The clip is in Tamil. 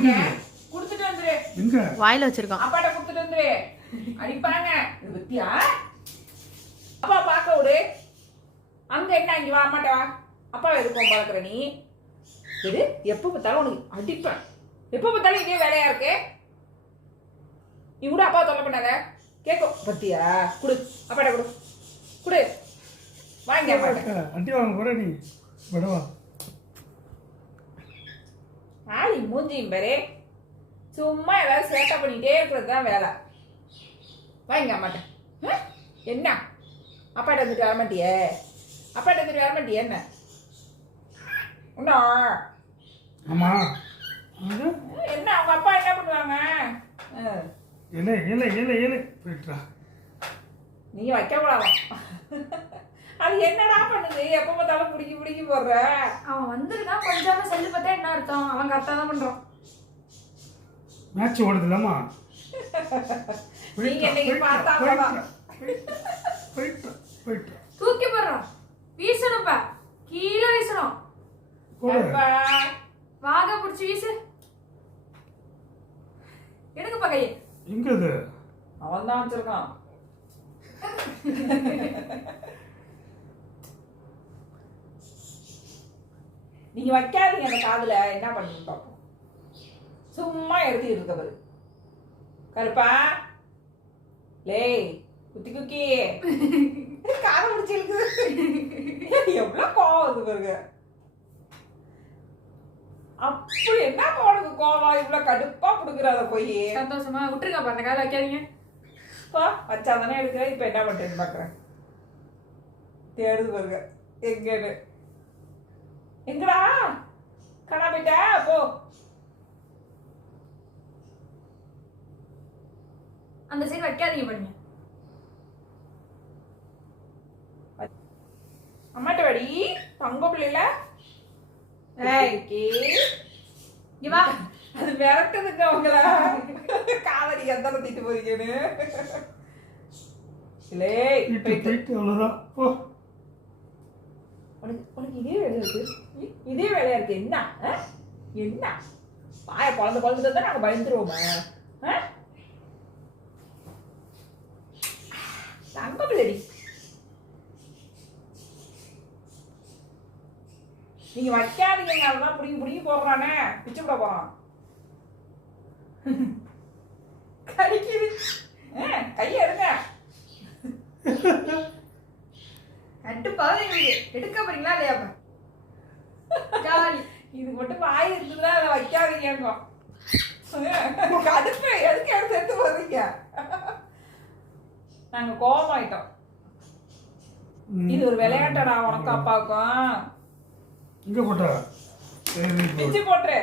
வாங்க குடுத்துட்டு வந்துரு. எங்க வாயில வச்சிருக்கான். அப்பாட்ட குடுத்துட்டு வந்துரு. அடிப்பாங்க. இது பத்தியா? அப்பா பாக்க விடு. அங்க என்ன இங்க வா மாட்டா. அப்பா எதுக்கும் பழக்கிற நீ? இது எப்ப பார்த்தாலும் உனக்கு அடிப்பேன். எப்ப பார்த்தாலும் இதே வேலையா இருக்கு. நீ கூட அப்பா தொல்லை பண்ணாத. கேட்கும் பத்தியா? குடு அப்பாட்ட குடு. குடு. வாங்க அடி வாங்க போற நீ. விடவா. ஆளி மூஞ்சியும் பாரு. சும்மா ஏதாவது சேட்டை பண்ணிட்டே இருக்கிறது தான் வேலை. வாங்க அம்மாட்ட. என்ன அப்பாட்ட வந்துட்டு வர மாட்டியே? அப்பாட்ட வந்துட்டு வர மாட்டியே என்ன? ஆமா என்ன அவங்க அப்பா என்ன பண்ணுவாங்க? ஏலே ஏலே ஏலே ஏலே போயிட்டா. நீங்க வைக்க கூடாது. அது என்னடா பண்ணுது? எப்ப பார்த்தாலும் பிடிக்கி பிடிக்கி போடுற. அவன் வந்துருக்கான். கொஞ்சமா செல்லு பார்த்தா என்ன அர்த்தம்? அவன் கரெக்டா தான் பண்றான். மேட்ச் ஓடுதுலமா. நீங்க இன்னைக்கு பார்த்தா போயிட்டா போயிட்டா. தூக்கி போடுறான். வீசணும்பா. கீழே வீசணும். வாக புடிச்சு வீசு. எடுங்கப்பா கையை. எங்க இது? அவன் தான் வச்சிருக்கான். நீங்க வைக்காதீங்க அந்த காதுல. என்ன பண்ணு பாப்போம். சும்மா எடுத்து இருக்கவரு கருப்பா. லேய் குத்தி குக்கி காதை முடிச்சு இருக்கு. எவ்வளவு கோவம் வருது பாருங்க. அப்படி என்ன உனக்கு கோவம்? இவ்வளவு கடுப்பா புடுக்குறாத போய். சந்தோஷமா விட்டுருங்க. அந்த காலை வைக்காதீங்க. வச்சாதானே எடுக்கிறேன். இப்ப என்ன பண்றேன்னு பாக்குறேன். தேடுது பாருங்க எங்கன்னு. எங்கடா கடா போயிட்ட? போ. அந்த சைடு வைக்காதீங்க பண்ணுங்க. அம்மாட்ட வாடி தங்க பிள்ளைல. வா. அது விரட்டுதுங்க அவங்கள. காலடி எந்த திட்டு போறீங்கன்னு. அவ்வளவுதான். உனக்கு இதே வேலையா இருக்கு. இதே வேலையா இருக்கு. என்ன என்ன பாய குழந்தை குழந்தை தான் நாங்க பயந்துருவோமா? தங்க பிள்ளை நீங்க வைக்காதீங்க. அதெல்லாம் புடிங்கி புடிங்கி போடுறானே. பிச்சு விட போறான். கடிக்குது. கைய எடுங்க. கட்டுப்பாவே எடுக்க போறீங்களா இல்லையா? இது மட்டும் வாய் இருக்குதுன்னா அதை வைக்காதீங்க. கடுப்பு எதுக்கு எடுத்து எடுத்து போறீங்க? நாங்க கோபமாயிட்டோம். இது ஒரு விளையாட்டடா உனக்கு அப்பாவுக்கும். இங்க போட்டா பிச்சு போட்டுரு.